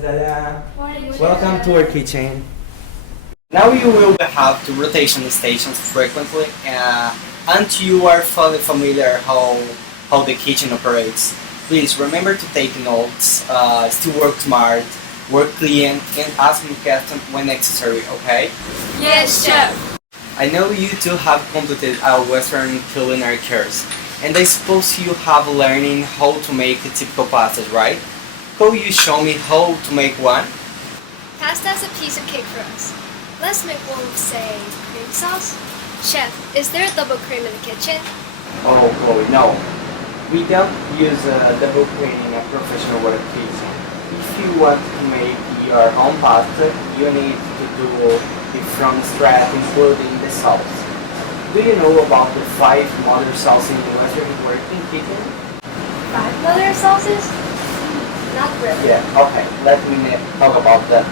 Zala. Morning. Welcome to our kitchen. Now you will have to rotation stations frequently until you are fully familiar how the kitchen operates. Please remember to take notes, still work smart, work clean, and ask me questions when necessary, okay? Yes, chef. I know you two have completed our Western culinary course, and I suppose you have learning how to make typical pastas, right? Could you show me how to make one? Pasta's a piece of cake for us. Let's make one with, say, cream sauce. Chef, is there a double cream in the kitchen? Oh boy, no. We don't use double cream in a professional work kitchen. If you want to make your own pasta, you need to do it from scratch, including the sauce. Do you know about the 5 mother sauces in the Western working kitchen? 5 other sauces? Not really. Yeah, okay. Let me talk about that.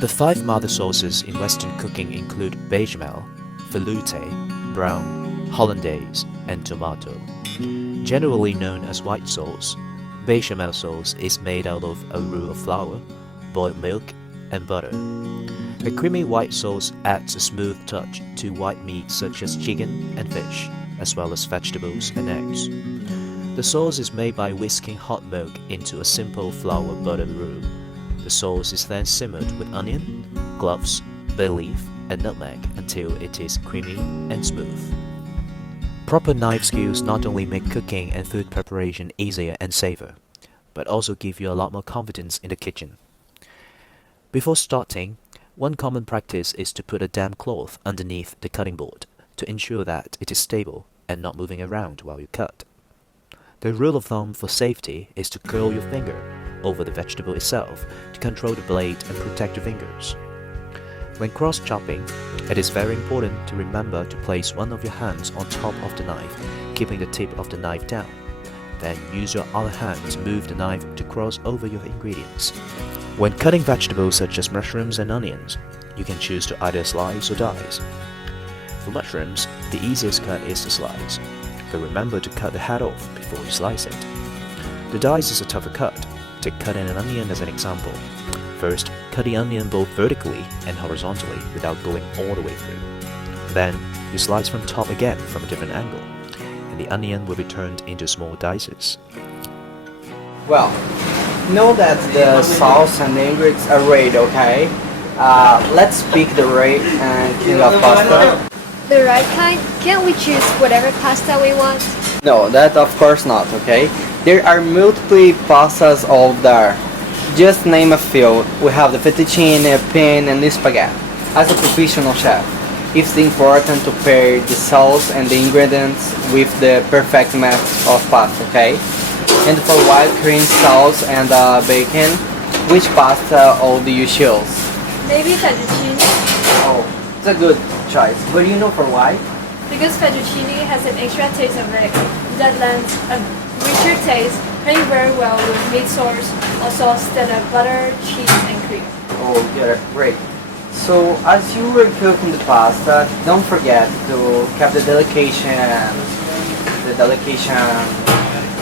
The 5 mother sauces in Western cooking include bechamel, velouté, brown, hollandaise, and tomato. Generally known as white sauce, bechamel sauce is made out of a roux of flour, boiled milk, and butter. A creamy white sauce adds a smooth touch to white meat such as chicken and fish, as well as vegetables and eggs. The sauce is made by whisking hot milk into a simple flour butter roux. The sauce is then simmered with onion, cloves, bay leaf, and nutmeg until it is creamy and smooth. Proper knife skills not only make cooking and food preparation easier and safer, but also give you a lot more confidence in the kitchen. Before starting, one common practice is to put a damp cloth underneath the cutting board to ensure that it is stable and not moving around while you cut. The rule of thumb for safety is to curl your finger over the vegetable itself to control the blade and protect your fingers. When cross-chopping, it is very important to remember to place one of your hands on top of the knife, keeping the tip of the knife down. Then use your other hand to move the knife to cross over your ingredients. When cutting vegetables such as mushrooms and onions, you can choose to either slice or dice. For mushrooms, the easiest cut is to slice, but remember to cut the head off before you slice it. The dice is a tougher cut. Take cutting an onion as an example. First, cut the onion both vertically and horizontally without going all the way through. Then, you slice from top again from a different angle, and the onion will be turned into small dices. Well, know that the sauce and the ingredients are ready, okay? Let's pick the right kind of pasta. The right kind? Can't we choose whatever pasta we want? No, that of course not, okay? There are multiple pastas out there. Just name a few. We have the fettuccine, penne, and the spaghetti. As a professional chef, it's important to pair the sauce and the ingredients with the perfect mix of pasta, okay? And for white cream sauce and bacon, which pasta do you choose? Maybe fettuccine. Oh, it's a good choice. But you know for why? Because fettuccine has an extra taste of egg that lends a richer taste, pairing very well with meat sauce or sauce that are butter, cheese, and cream. Oh, yeah, great. So, as you were cooking the pasta, don't forget to keep the delicate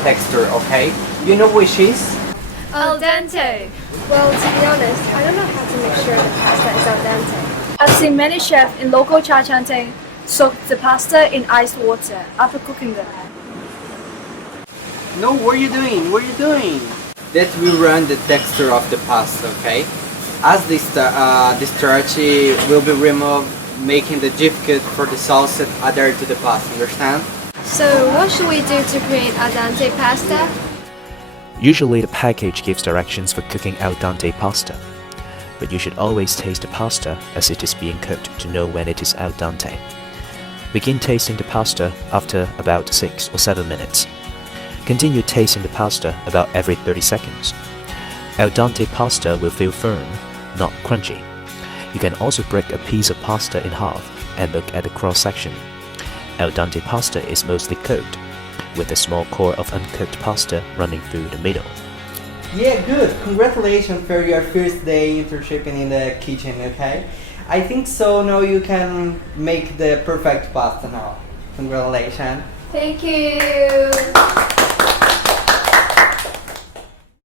texture, okay? You know which is? Al dente. Well, to be honest, I don't know how to make sure the pasta is al dente. I've seen many chefs in local chachante soak the pasta in ice water after cooking them. No, what are you doing? What are you doing? That will run the texture of the pasta, okay? As the starch will be removed, making the difficult for the sauce to adhere to the pasta, understand? So, what should we do to create al dente pasta? Usually the package gives directions for cooking al dente pasta, but you should always taste the pasta as it is being cooked to know when it is al dente. Begin tasting the pasta after about 6 or 7 minutes. Continue tasting the pasta about every 30 seconds. Al dente pasta will feel firm, not crunchy. You can also break a piece of pasta in half and look at the cross-section. Al dente pasta is mostly cooked, with a small core of uncooked pasta running through the middle. Yeah, good. Congratulations for your first day internship in the kitchen, okay? I think so now you can make the perfect pasta now. Congratulations. Thank you.